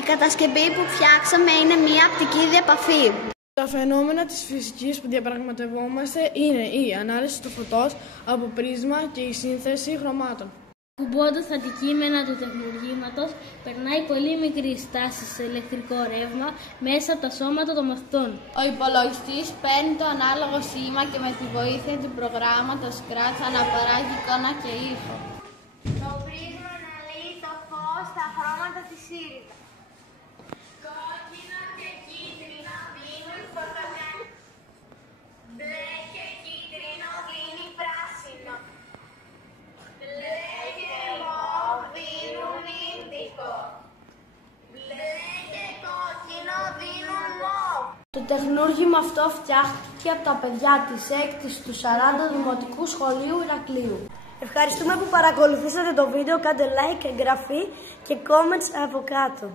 Η κατασκευή που φτιάξαμε είναι μια οπτική διαπαφή. Τα φαινόμενα της φυσικής που διαπραγματευόμαστε είναι η ανάλυση του φωτός από πρίσμα και η σύνθεση χρωμάτων. Κουμπώντας τα αντικείμενα του τεχνουργήματος, περνάει πολύ μικρή στάση σε ηλεκτρικό ρεύμα μέσα από τα σώματα των μαθητών. Ο υπολογιστής παίρνει το ανάλογο σήμα και με τη βοήθεια του προγράμματος Scratch αναπαράγει εικόνα και ήχο. Το πρίσμα αναλύει το φως στα χρώματα της ήριδας. Κόκκινο και κίτρινο δίνουν πορτοκαλί. Μπλε και κίτρινο δίνει πράσινο. Μπλε και μοβ δίνουν ίνδικο. Μπλε και κόκκινο δίνουν μοβ. Το τεχνούργημα αυτό φτιάχτηκε από τα παιδιά της 6ης του 40 Δημοτικού Σχολείου Ηρακλείου. Ευχαριστούμε που παρακολουθήσατε το βίντεο, κάντε like, εγγραφή και comments από κάτω.